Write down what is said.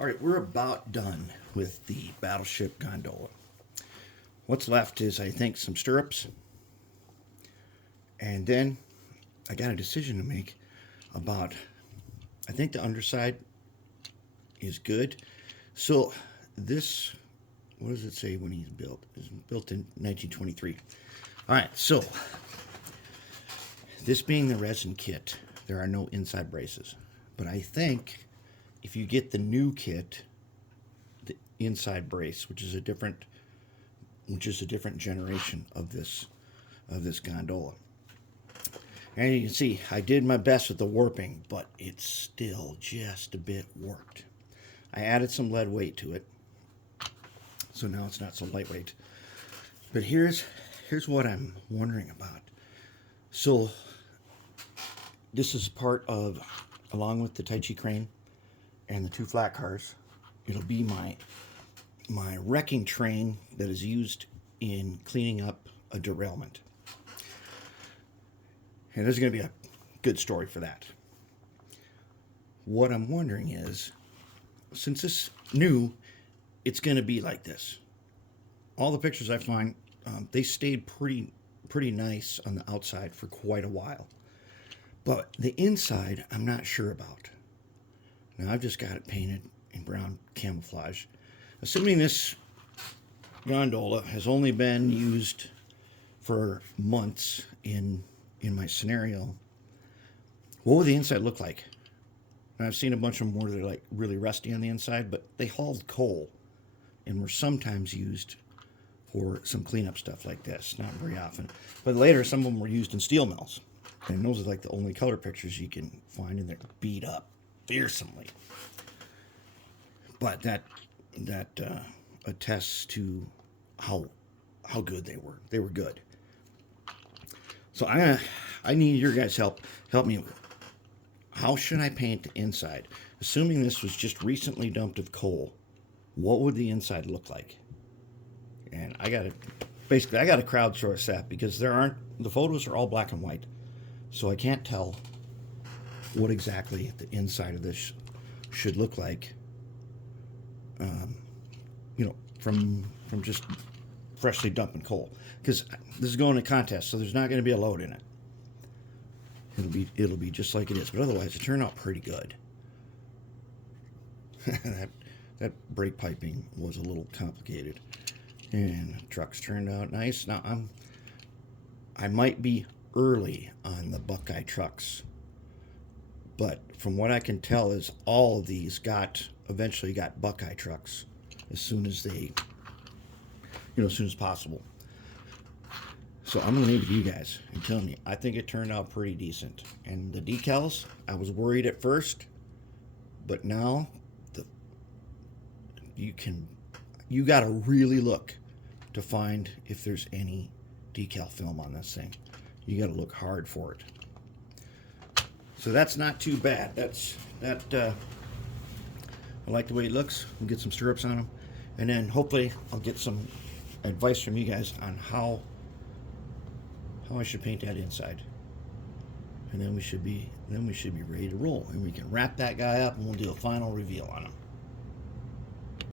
All right, we're about done with the Battleship Gondola. What's left is, I think, some stirrups. And then I got a decision to make about, I think the underside is good. So this, what does it say when he's built? It's built in 1923. All right, so this being the resin kit, there are no inside braces. But I think if you get the new kit, the inside brace, which is a different generation of this gondola. And you can see I did my best with the warping, but it's still just a bit warped. I added some lead weight to it, so now it's not so lightweight. But here's what I'm wondering about. So this is part of, along with the Tai Chi crane and the two flat cars, it'll be my wrecking train that is used in cleaning up a derailment. And there's going to be a good story for that. What I'm wondering is, since this new, it's going to be like this. All the pictures I find, they stayed pretty nice on the outside for quite a while. But the inside, I'm not sure about. Now, I've just got it painted in brown camouflage. Assuming this gondola has only been used for months in my scenario, what would the inside look like? And I've seen a bunch of them where they're like really rusty on the inside, but they hauled coal and were sometimes used for some cleanup stuff like this. Not very often. But later, some of them were used in steel mills. And those are like the only color pictures you can find, and they're beat up fearsomely. But that attests to how good they were. They were good. So I need your guys' help. Help me. How should I paint the inside? Assuming this was just recently dumped of coal, what would the inside look like? And I got to crowdsource that because the photos are all black and white. So I can't tell what exactly the inside of this should look like. From just freshly dumping coal, because this is going to contest, so there's not going to be a load in it. It'll be just like it is, but otherwise it turned out pretty good. that brake piping was a little complicated, and trucks turned out nice. Now I might be early on the Buckeye trucks, but from what I can tell is all of these eventually got Buckeye trucks as soon as possible. So I'm going to leave it to you guys and tell me. I think it turned out pretty decent. And the decals, I was worried at first, but now you got to really look to find if there's any decal film on this thing. You got to look hard for it. So that's not too bad. I like the way it looks. We'll get some stirrups on them. And then hopefully I'll get some advice from you guys on how I should paint that inside. And then we should be ready to roll. And we can wrap that guy up and we'll do a final reveal on him.